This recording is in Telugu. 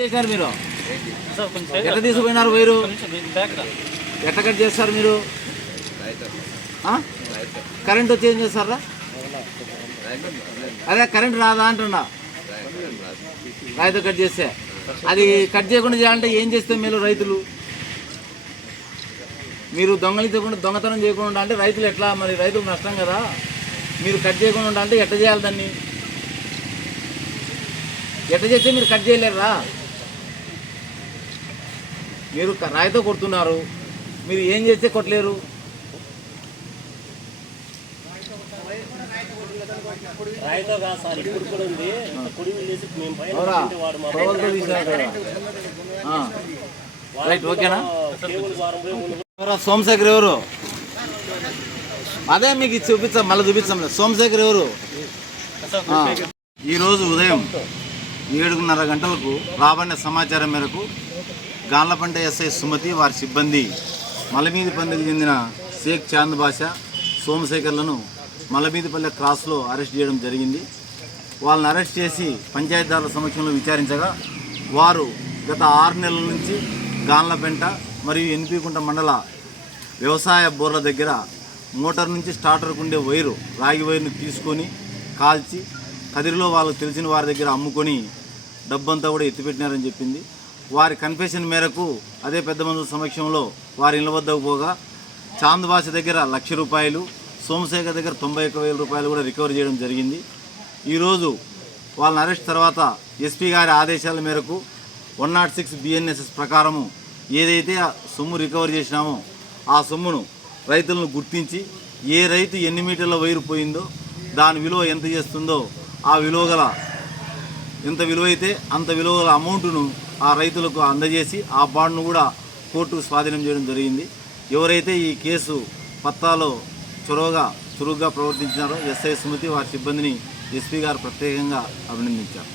చేశారు మీరు? ఎట్లా తీసుకుపోయినారు వైరు? ఎట్లా కట్ చేస్తారు మీరు? కరెంట్ వచ్చి ఏం చేస్తారా? అదే కరెంట్ రాదా అంటున్నా. రాయితో కట్ చేస్తే అది కట్ చేయకుండా చేయాలంటే ఏం చేస్తే మీరు రైతులు? మీరు దొంగతనం చేయకుండా అంటే రైతులు ఎట్లా? మరి రైతులకు నష్టం కదా. మీరు కట్ చేయకుండా అంటే ఎట్లా చేయాలి దాన్ని? ఎట్లా చేస్తే మీరు కట్ చేయలేరా? మీరు రాయితో కొడుతున్నారు, మీరు ఏం చేస్తే కొట్టలేరు? రైట్, ఓకేనా? సోమశేఖర్ ఎవరు? అదే మీకు చూపించాం, మళ్ళీ చూపించాం. సోమశేఖర్ ఎవరు? ఈరోజు ఉదయం 7:30 గంటలకు రాబడిన సమాచారం మేరకు గాన్లపంట ఎస్ఐ సుమతి వారి సిబ్బంది మలమీదిపల్లికి చెందిన షేక్ చాంద్ బాషా, సోమశేఖర్లను మలమీదిపల్లె క్రాస్లో అరెస్ట్ చేయడం జరిగింది. వాళ్ళని అరెస్ట్ చేసి పంచాయతీదారుల సమక్షంలో విచారించగా వారు గత 6 నెలల నుంచి గాన్లపేంట మరియు ఎన్పికుంట మండల వ్యవసాయ బోర్ల దగ్గర మోటార్ నుంచి స్టార్టర్కు ఉండే వైరు, రాగి వైరును తీసుకొని కాల్చి కదిరిలో వాళ్ళకు తెలిసిన వారి దగ్గర అమ్ముకొని డబ్బంతా కూడా ఎత్తిపెట్టినారని చెప్పింది. వారి కన్ఫెషన్ మేరకు అదే పెద్ద మనుషుల సమక్షంలో వారి ఇళ్ల వద్దకు పోగా చాంద్ బాష దగ్గర ₹1,00,000, సోమశేఖర్ దగ్గర ₹91,000 కూడా రికవర్ చేయడం జరిగింది. ఈరోజు వాళ్ళని అరెస్ట్ తర్వాత ఎస్పీ గారి ఆదేశాల మేరకు 106 BNSS ప్రకారము ఏదైతే ఆ సొమ్ము రికవర్ చేసినామో ఆ సొమ్మును రైతులను గుర్తించి ఏ రైతు ఎన్ని మీటర్ల వైరు పోయిందో దాని విలువ ఎంత చేస్తుందో ఆ విలువ గల ఎంత విలువైతే అంత విలువ గల అమౌంట్ను ఆ రైతులకు అందజేసి ఆ బాండ్ను కూడా కోర్టుకు స్వాధీనం చేయడం జరిగింది. ఎవరైతే ఈ కేసు పత్తాలో చురుగ్గా ప్రవర్తించినారో ఎస్ఐ సుమతి వారి సిబ్బందిని ఎస్పీ గారు ప్రత్యేకంగా అభినందించారు.